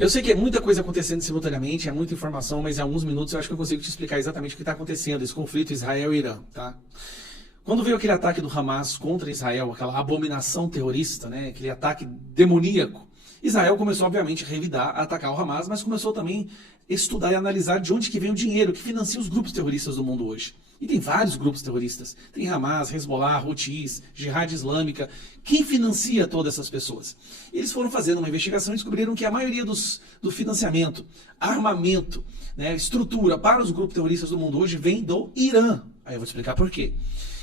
Eu sei que é muita coisa acontecendo simultaneamente, é muita informação, mas em alguns minutos eu acho que eu consigo te explicar exatamente o que está acontecendo, esse conflito Israel-Irã, tá? Quando veio aquele ataque do Hamas contra Israel, aquela abominação terrorista, né, aquele ataque demoníaco, Israel começou, obviamente, a revidar, a atacar o Hamas, mas começou também a estudar e analisar de onde que vem o dinheiro que financia os grupos terroristas do mundo hoje. E tem vários grupos terroristas. Tem Hamas, Hezbollah, Houthis, Jihad Islâmica. Quem financia todas essas pessoas? Eles foram fazendo uma investigação e descobriram que a maioria do financiamento, armamento, né, estrutura para os grupos terroristas do mundo hoje vem do Irã. Aí eu vou te explicar por quê.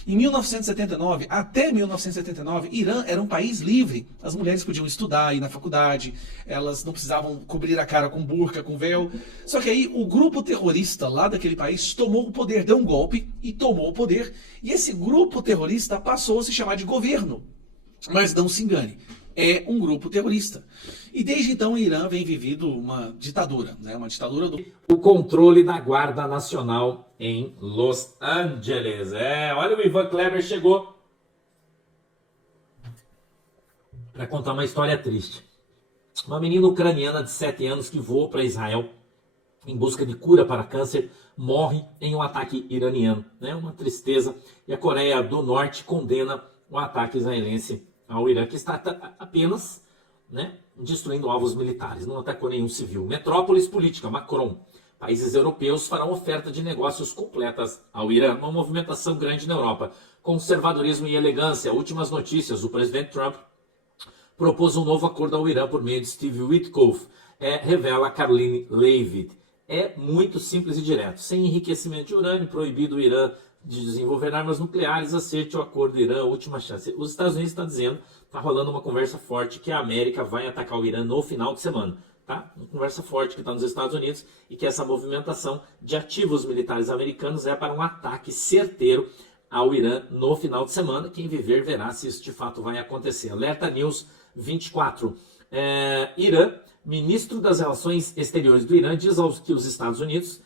Em 1979, até 1979, Irã era um país livre. As mulheres podiam estudar, ir na faculdade, elas não precisavam cobrir a cara com burca, com véu. Só que aí o grupo terrorista lá daquele país tomou o poder, deu um golpe e tomou o poder. E esse grupo terrorista passou a se chamar de governo. Mas não se engane, é um grupo terrorista. E desde então o Irã vem vivendo uma ditadura, né? Uma ditadura do... O controle da Guarda Nacional em Los Angeles. Olha, o Ivan Kleber chegou para contar uma história triste. Uma menina ucraniana de 7 anos que voou para Israel em busca de cura para câncer morre em um ataque iraniano, né? Uma tristeza. E a Coreia do Norte condena o ataque israelense ao Irã, que está apenas, né, destruindo alvos militares, não atacou nenhum civil. Metrópolis política, Macron. Países europeus farão oferta de negócios completas ao Irã. Uma movimentação grande na Europa. Conservadorismo e elegância. Últimas notícias. O presidente Trump propôs um novo acordo ao Irã por meio de Steve Witkoff. Revela Caroline Leavitt. É muito simples e direto. Sem enriquecimento de urânio, proibido o Irã de desenvolver armas nucleares, aceite o acordo do Irã, última chance. Os Estados Unidos estão dizendo, está rolando uma conversa forte que a América vai atacar o Irã no final de semana. Tá? Uma conversa forte que está nos Estados Unidos e que essa movimentação de ativos militares americanos é para um ataque certeiro ao Irã no final de semana. Quem viver verá se isso de fato vai acontecer. Alerta News 24. Irã, ministro das Relações Exteriores do Irã, diz que os Estados Unidos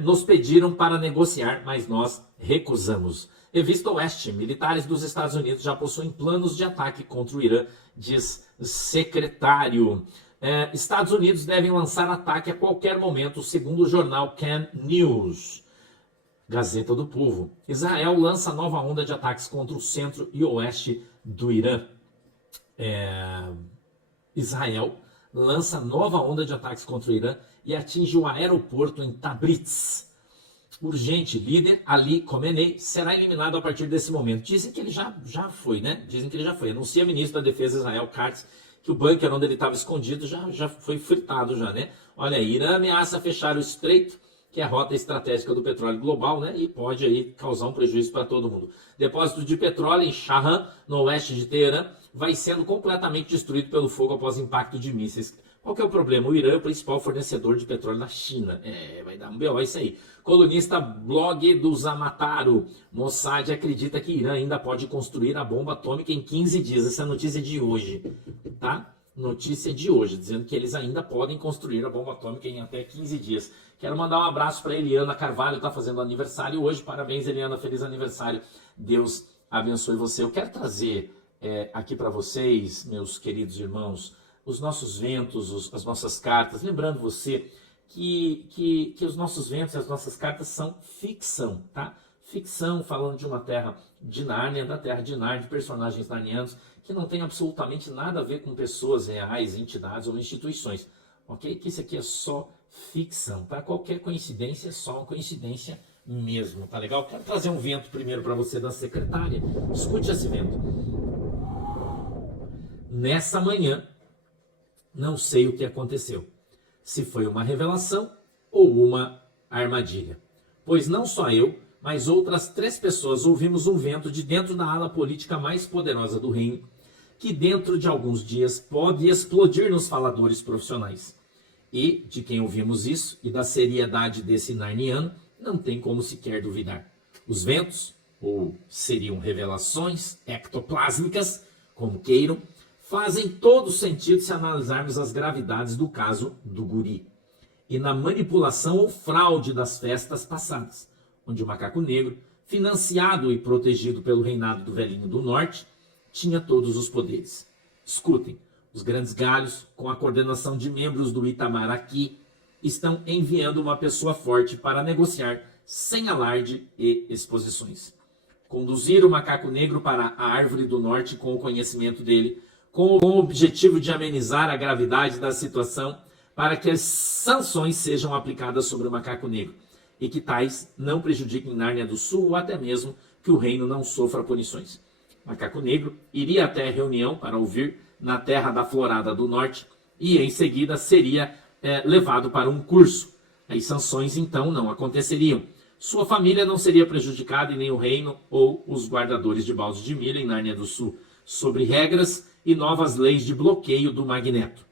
nos pediram para negociar, mas nós recusamos. Revista Oeste, militares dos Estados Unidos já possuem planos de ataque contra o Irã, diz secretário. Estados Unidos devem lançar ataque a qualquer momento, segundo o jornal Can News. Gazeta do Povo. Israel lança nova onda de ataques contra o centro e oeste do Irã. Israel lança nova onda de ataques contra o Irã e atinge o aeroporto em Tabriz. Urgente, líder Ali Khamenei será eliminado a partir desse momento. Dizem que ele já foi, né? Dizem que ele já foi. Anuncia o ministro da Defesa Israel Katz que o bunker onde ele estava escondido já foi fritado já, né? Olha aí, Irã ameaça fechar o estreito, que é a rota estratégica do petróleo global, né? E pode aí causar um prejuízo para todo mundo. Depósito de petróleo em Shahan, no oeste de Teherã, vai sendo completamente destruído pelo fogo após impacto de mísseis. Qual que é o problema? O Irã é o principal fornecedor de petróleo da China. Vai dar um BO isso aí. Colunista blog do Zamataro. Mossad acredita que Irã ainda pode construir a bomba atômica em 15 dias. Essa é a notícia de hoje, tá? Notícia de hoje, dizendo que eles ainda podem construir a bomba atômica em até 15 dias. Quero mandar um abraço para Eliana Carvalho, está fazendo aniversário hoje. Parabéns, Eliana, feliz aniversário. Deus abençoe você. Eu quero trazer aqui para vocês, meus queridos irmãos, os nossos ventos, as nossas cartas. Lembrando você que os nossos ventos e as nossas cartas são ficção, tá? Ficção, falando de uma terra de Nárnia, da terra de Nárnia, de personagens narnianos, que não tem absolutamente nada a ver com pessoas reais, entidades ou instituições, ok? Que isso aqui é só ficção, tá? Qualquer coincidência é só uma coincidência mesmo, tá legal? Quero trazer um vento primeiro para você da secretária. Escute esse vento. Nessa manhã, não sei o que aconteceu. Se foi uma revelação ou uma armadilha. Pois não só eu, mas outras 3 pessoas ouvimos um vento de dentro da ala política mais poderosa do reino, que dentro de alguns dias pode explodir nos faladores profissionais. E de quem ouvimos isso e da seriedade desse narniano, não tem como sequer duvidar. Os ventos, ou seriam revelações ectoplásmicas, como queiram, fazem todo sentido se analisarmos as gravidades do caso do guri e na manipulação ou fraude das festas passadas, onde o macaco negro, financiado e protegido pelo reinado do velhinho do norte, tinha todos os poderes. Escutem, Os grandes galhos, com a coordenação de membros do Itamaraty, estão enviando uma pessoa forte para negociar sem alarde e exposições. Conduzir o macaco negro para a Árvore do Norte com o conhecimento dele, com o objetivo de amenizar a gravidade da situação para que as sanções sejam aplicadas sobre o macaco negro e que tais não prejudiquem Nárnia do Sul ou até mesmo que o reino não sofra punições. Macaco Negro iria até a reunião para ouvir na terra da Florada do Norte e em seguida seria levado para um curso. As sanções então não aconteceriam. Sua família não seria prejudicada e nem o reino ou os guardadores de balde de milho em Nárnia do Sul, sobre regras e novas leis de bloqueio do Magneto.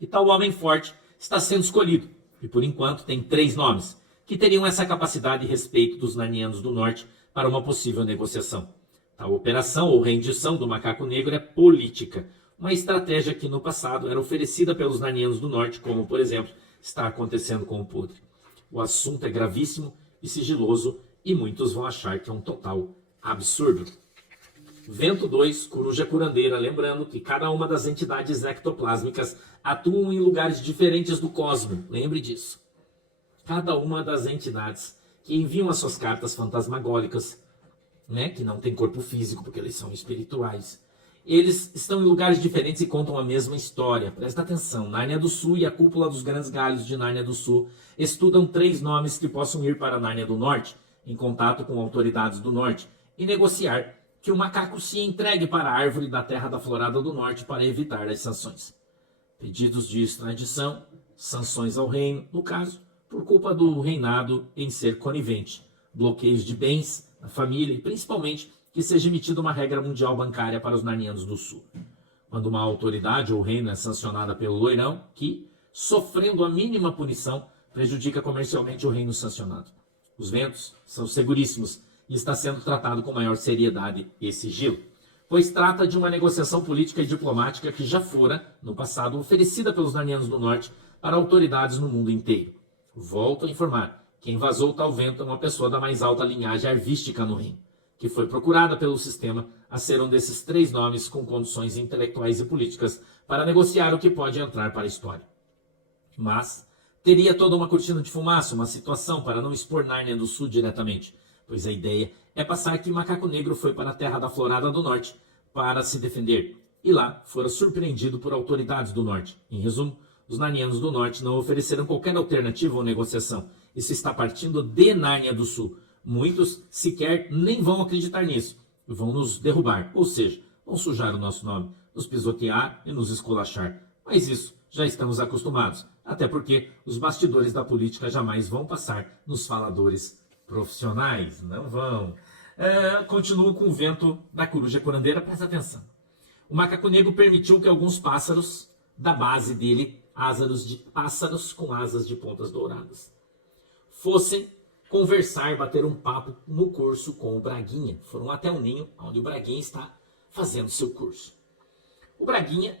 E tal homem forte está sendo escolhido, e por enquanto tem 3 nomes, que teriam essa capacidade e respeito dos narnianos do Norte para uma possível negociação. Tal operação ou rendição do macaco negro é política, uma estratégia que no passado era oferecida pelos narnianos do Norte, como, por exemplo, está acontecendo com o Podre. O assunto é gravíssimo e sigiloso, e muitos vão achar que é um total absurdo. Vento 2, Coruja Curandeira, lembrando que cada uma das entidades ectoplásmicas atuam em lugares diferentes do cosmos, lembre disso. Cada uma das entidades que enviam as suas cartas fantasmagóricas, que não tem corpo físico, porque eles são espirituais, eles estão em lugares diferentes e contam a mesma história. Presta atenção, Nárnia do Sul e a Cúpula dos Grandes Galhos de Nárnia do Sul estudam 3 nomes que possam ir para Nárnia do Norte, em contato com autoridades do Norte, e negociar que o macaco se entregue para a árvore da Terra da Florada do Norte para evitar as sanções. Pedidos de extradição, sanções ao reino, no caso, por culpa do reinado em ser conivente, bloqueios de bens na família e principalmente que seja emitida uma regra mundial bancária para os narnianos do Sul. Quando uma autoridade ou reino é sancionada pelo loirão, que, sofrendo a mínima punição, prejudica comercialmente o reino sancionado. Os ventos são seguríssimos e está sendo tratado com maior seriedade e sigilo, pois trata de uma negociação política e diplomática que já fora, no passado, oferecida pelos narnianos do Norte para autoridades no mundo inteiro. Volto a informar, quem vazou tal vento é uma pessoa da mais alta linhagem arvística no reino, que foi procurada pelo sistema a ser um desses 3 nomes com condições intelectuais e políticas para negociar o que pode entrar para a história. Mas teria toda uma cortina de fumaça, uma situação para não expor Nárnia do Sul diretamente, pois a ideia é passar que Macaco Negro foi para a Terra da Florada do Norte para se defender, e lá fora surpreendido por autoridades do Norte. Em resumo, os narnianos do Norte não ofereceram qualquer alternativa ou negociação. Isso está partindo de Nárnia do Sul. Muitos sequer nem vão acreditar nisso. Vão nos derrubar, ou seja, vão sujar o nosso nome, nos pisotear e nos esculachar. Mas isso já estamos acostumados, até porque os bastidores da política jamais vão passar nos faladores profissionais. Não vão. Continuo com o vento da coruja curandeira, presta atenção. O macaco negro permitiu que alguns pássaros da base dele, pássaros com asas de pontas douradas, fossem conversar, bater um papo no curso com o Braguinha. Foram até o ninho onde o Braguinha está fazendo seu curso. O Braguinha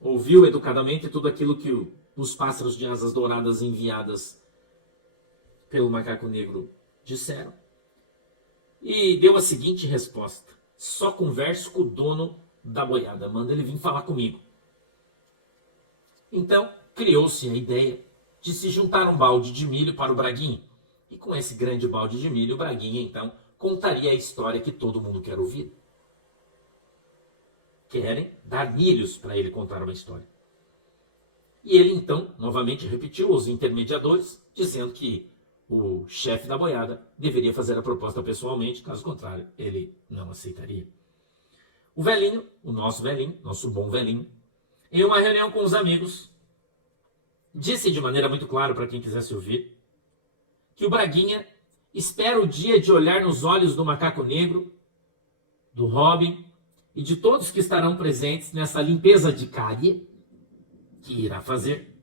ouviu educadamente tudo aquilo que os pássaros de asas douradas enviadas pelo macaco negro disseram e deu a seguinte resposta: só converso com o dono da boiada, manda ele vir falar comigo. Então criou-se a ideia de se juntar um balde de milho para o Braguinha. E com esse grande balde de milho, o Braguinha, então, contaria a história que todo mundo quer ouvir. Querem dar milhos para ele contar uma história. E ele, então, novamente repetiu aos intermediadores, dizendo que o chefe da boiada deveria fazer a proposta pessoalmente, caso contrário, ele não aceitaria. O velhinho, o nosso velhinho, nosso bom velhinho, em uma reunião com os amigos, disse de maneira muito clara para quem quisesse ouvir, que o Braguinha espera o dia de olhar nos olhos do macaco negro, do Robin e de todos que estarão presentes nessa limpeza de cárie que irá fazer,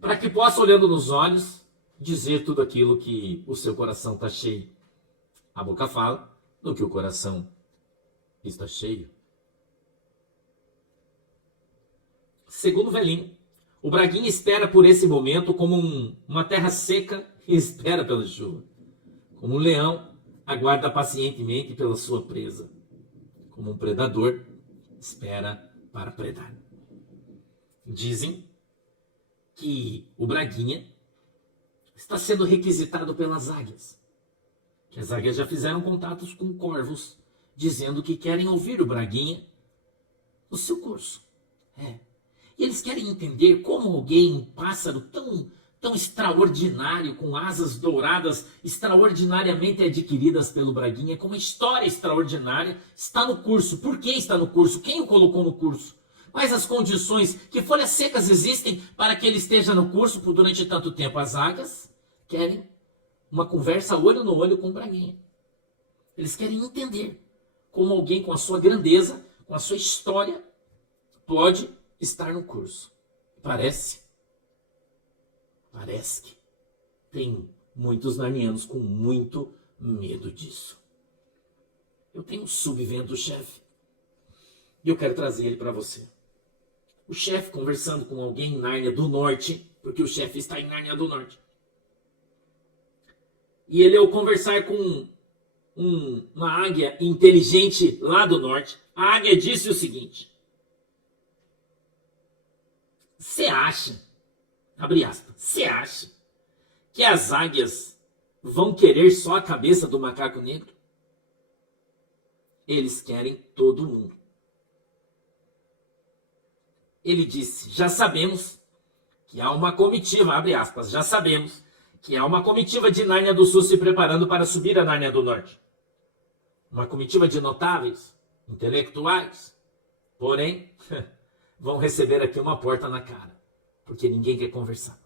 para que possa, olhando nos olhos, dizer tudo aquilo que o seu coração está cheio. A boca fala do que o coração está cheio. Segundo o velhinho, o Braguinha espera por esse momento como uma terra seca e espera pela chuva. Como um leão, aguarda pacientemente pela sua presa. Como um predador, espera para predar. Dizem que o Braguinha está sendo requisitado pelas águias. Que as águias já fizeram contatos com corvos, dizendo que querem ouvir o Braguinha no seu curso. E eles querem entender como alguém, um pássaro tão extraordinário, com asas douradas, extraordinariamente adquiridas pelo Braguinha, com uma história extraordinária, está no curso. Por que está no curso? Quem o colocou no curso? Quais as condições? Que folhas secas existem para que ele esteja no curso por durante tanto tempo? As águias querem uma conversa olho no olho com o Braguinha. Eles querem entender como alguém com a sua grandeza, com a sua história, pode estar no curso. Parece que tem muitos narnianos com muito medo disso. Eu tenho um subvento-chefe e eu quero trazer ele para você. O chefe conversando com alguém em Nárnia do Norte, porque o chefe está em Nárnia do Norte. E ele, ao conversar com uma águia inteligente lá do Norte, a águia disse o seguinte: você acha, abre aspas, você acha que as águias vão querer só a cabeça do macaco negro? Eles querem todo mundo. Ele disse: já sabemos que há uma comitiva, abre aspas, já sabemos que há uma comitiva de Nárnia do Sul se preparando para subir a Nárnia do Norte. Uma comitiva de notáveis, intelectuais, porém, vão receber aqui uma porta na cara, porque ninguém quer conversar.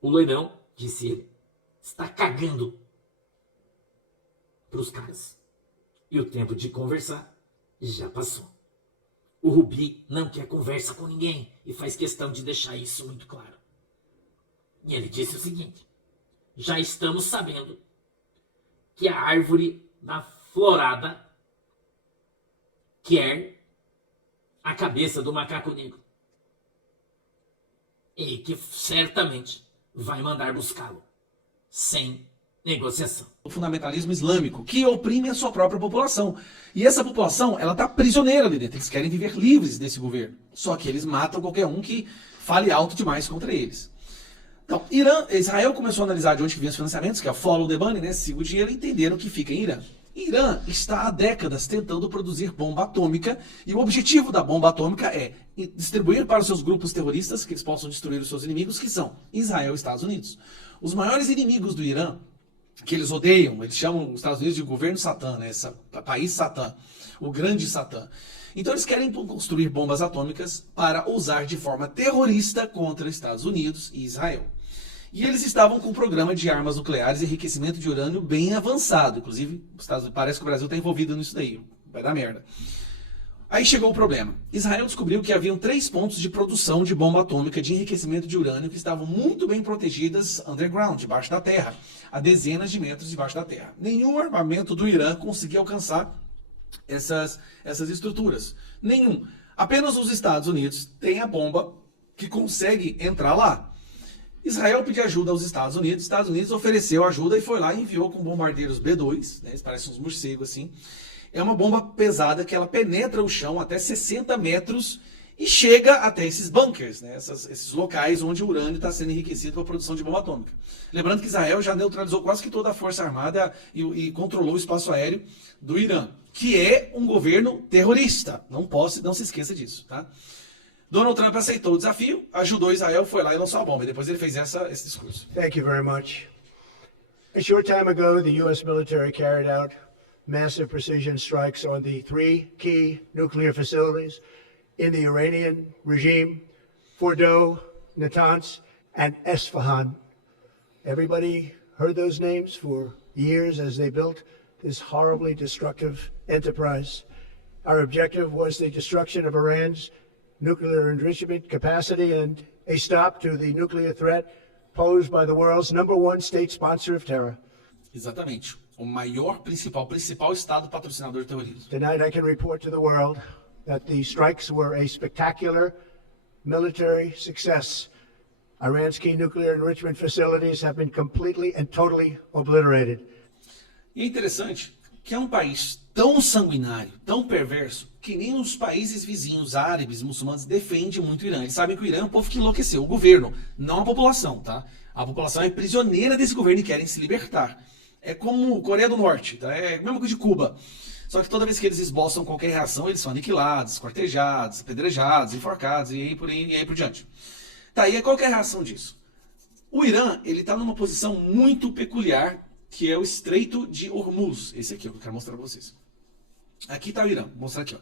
O loirão, disse ele, está cagando para os caras. E o tempo de conversar já passou. O Rubi não quer conversa com ninguém e faz questão de deixar isso muito claro. E ele disse o seguinte: já estamos sabendo que a árvore da florada quer a cabeça do macaco negro. E que certamente vai mandar buscá-lo, sem negociação. O fundamentalismo islâmico, que oprime a sua própria população. E essa população, ela está prisioneira ali dentro. Eles querem viver livres desse governo. Só que eles matam qualquer um que fale alto demais contra eles. Então, Israel começou a analisar de onde que vinham os financiamentos, que é follow the money, né? Siga o dinheiro, e entenderam que fica em Irã. Irã está há décadas tentando produzir bomba atômica, e o objetivo da bomba atômica é distribuir para os seus grupos terroristas, que eles possam destruir os seus inimigos, que são Israel e Estados Unidos. Os maiores inimigos do Irã, que eles odeiam, eles chamam os Estados Unidos de governo Satã, né? País Satã, o grande Satã. Então eles querem construir bombas atômicas para usar de forma terrorista contra Estados Unidos e Israel. E eles estavam com um programa de armas nucleares e enriquecimento de urânio bem avançado. Inclusive, parece que o Brasil está envolvido nisso daí. Vai dar merda. Aí chegou o problema. Israel descobriu que haviam 3 pontos de produção de bomba atômica de enriquecimento de urânio que estavam muito bem protegidas underground, debaixo da terra, a dezenas de metros debaixo da terra. Nenhum armamento do Irã conseguia alcançar essas estruturas. Nenhum. Apenas os Estados Unidos têm a bomba que consegue entrar lá. Israel pediu ajuda aos Estados Unidos ofereceu ajuda e foi lá e enviou com bombardeiros B-2, né, eles parecem uns morcegos assim. É uma bomba pesada que ela penetra o chão até 60 metros e chega até esses bunkers, né, esses locais onde o urânio está sendo enriquecido para a produção de bomba atômica. Lembrando que Israel já neutralizou quase que toda a força armada e controlou o espaço aéreo do Irã, que é um governo terrorista. Não se esqueça disso, tá? Donald Trump aceitou o desafio, ajudou Israel, foi lá e lançou a bomba. E depois ele fez esse discurso. Thank you very much. A short time ago, the U.S. military carried out massive precision strikes on the 3 key nuclear facilities in the Iranian regime, Fordow, Natanz, and Esfahan. Everybody heard those names for years as they built this horribly destructive enterprise. Our objective was the destruction of Iran's nuclear enrichment capacity and a stop to the nuclear threat posed by the world's #1 state sponsor of terror. Exatamente. O principal estado patrocinador de terrorismo. Tonight I can report to the world that the strikes were a spectacular military success. Iran's key nuclear enrichment facilities have been completely and totally obliterated. E é interessante que é um país tão sanguinário, tão perverso, que nem os países vizinhos árabes, muçulmanos, defendem muito o Irã. Eles sabem que o Irã é um povo que enlouqueceu, o governo, não a população, tá? A população é prisioneira desse governo e querem se libertar. É como Coreia do Norte, tá? É a mesma coisa de Cuba. Só que toda vez que eles esboçam qualquer reação, eles são aniquilados, esquartejados, apedrejados, enforcados e aí por diante. Tá, e qual que é a reação disso? O Irã, ele tá numa posição muito peculiar, que é o Estreito de Hormuz. Esse aqui, ó, que eu quero mostrar pra vocês. Aqui tá o Irã, vou mostrar aqui, ó.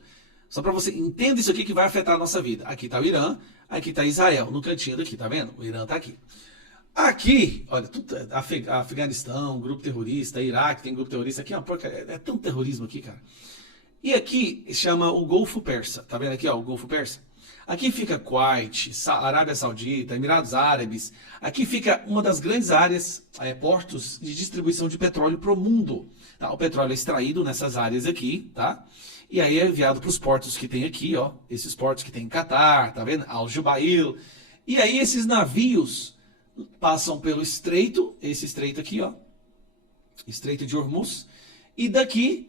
Só para você entender isso aqui que vai afetar a nossa vida. Aqui tá o Irã, aqui tá Israel, no cantinho daqui, tá vendo? O Irã tá aqui. Aqui, olha, tudo, Afeganistão, grupo terrorista, Iraque tem grupo terrorista aqui, ó, é tanto terrorismo aqui, cara. E aqui chama o Golfo Persa, tá vendo aqui, ó, o Golfo Persa? Aqui fica Kuwait, Arábia Saudita, Emirados Árabes. Aqui fica uma das grandes áreas, portos de distribuição de petróleo para o mundo. Tá? O petróleo é extraído nessas áreas aqui, tá? E aí é enviado para os portos que tem aqui, ó. Esses portos que tem em Catar, tá vendo? Al-Jubail. E aí esses navios passam pelo estreito, esse estreito aqui, ó. Estreito de Hormuz. E daqui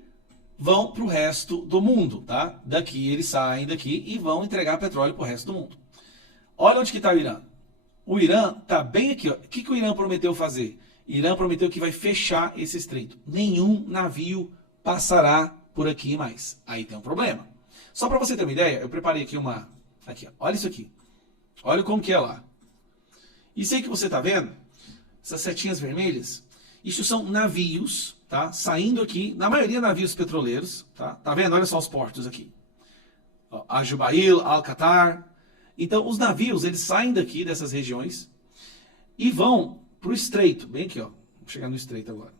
vão para o resto do mundo, tá? Daqui eles saem daqui e vão entregar petróleo para o resto do mundo. Olha onde que está o Irã. O Irã está bem aqui, ó. O que o Irã prometeu fazer? O Irã prometeu que vai fechar esse estreito. Nenhum navio passará por aqui mais. Aí tem um problema. Só para você ter uma ideia, eu preparei aqui uma... Aqui, ó. Olha isso aqui. Olha como que é lá. Isso aí que você está vendo, essas setinhas vermelhas, isso são navios, tá? Saindo aqui, na maioria navios petroleiros, tá? Tá vendo? Olha só os portos aqui. Al-Jubail, Al-Qatar. Então, os navios, eles saem daqui, dessas regiões, e vão pro estreito. Bem aqui, ó. Vou chegar no estreito agora.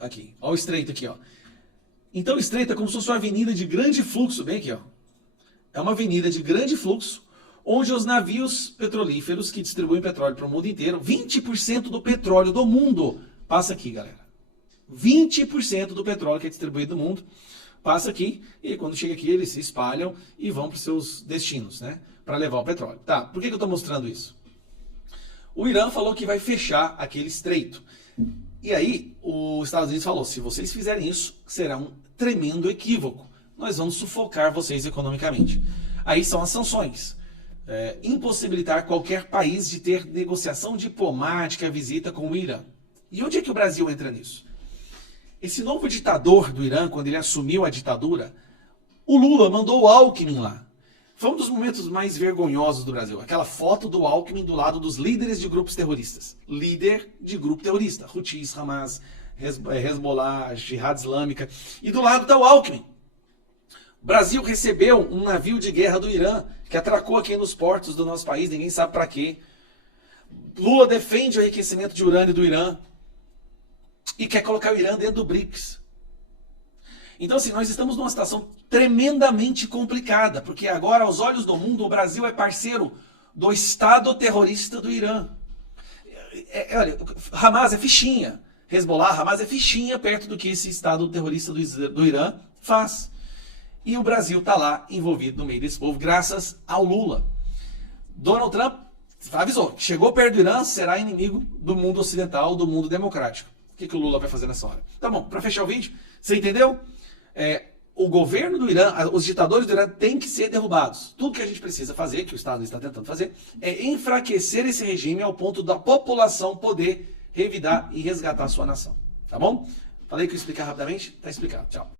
Aqui. Ó o estreito aqui, ó. Então, o estreito é como se fosse uma avenida de grande fluxo. Bem aqui, ó. É uma avenida de grande fluxo, onde os navios petrolíferos que distribuem petróleo para o mundo inteiro, 20% do petróleo do mundo passa aqui, galera. 20% do petróleo que é distribuído no mundo passa aqui, e quando chega aqui eles se espalham e vão para os seus destinos, né? Para levar o petróleo. Tá, por que eu estou mostrando isso? O Irã falou que vai fechar aquele estreito. E aí, os Estados Unidos falou, se vocês fizerem isso, será um tremendo equívoco. Nós vamos sufocar vocês economicamente. Aí são as sanções. Impossibilitar qualquer país de ter negociação diplomática, visita com o Irã. E onde é que o Brasil entra nisso? Esse novo ditador do Irã, quando ele assumiu a ditadura, o Lula mandou o Alckmin lá. Foi um dos momentos mais vergonhosos do Brasil. Aquela foto do Alckmin do lado dos líderes de grupos terroristas. Líder de grupo terrorista. Houthis, Hamas, Hezbollah, Jihad Islâmica. E do lado está o Alckmin. O Brasil recebeu um navio de guerra do Irã que atracou aqui nos portos do nosso país, ninguém sabe para quê. Lula defende o enriquecimento de urânio do Irã e quer colocar o Irã dentro do BRICS. Então, assim, nós estamos numa situação tremendamente complicada, porque agora, aos olhos do mundo, o Brasil é parceiro do Estado terrorista do Irã. Olha, Hamas é fichinha. Hezbollah, Hamas é fichinha perto do que esse Estado terrorista do Irã faz. E o Brasil está lá envolvido no meio desse povo, graças ao Lula. Donald Trump avisou, chegou perto do Irã, será inimigo do mundo ocidental, do mundo democrático. O que o Lula vai fazer nessa hora? Tá bom, para fechar o vídeo, você entendeu? O governo do Irã, os ditadores do Irã têm que ser derrubados. Tudo que a gente precisa fazer, que o Estado está tentando fazer, é enfraquecer esse regime ao ponto da população poder revidar e resgatar a sua nação. Tá bom? Falei que eu ia explicar rapidamente? Tá explicado. Tchau.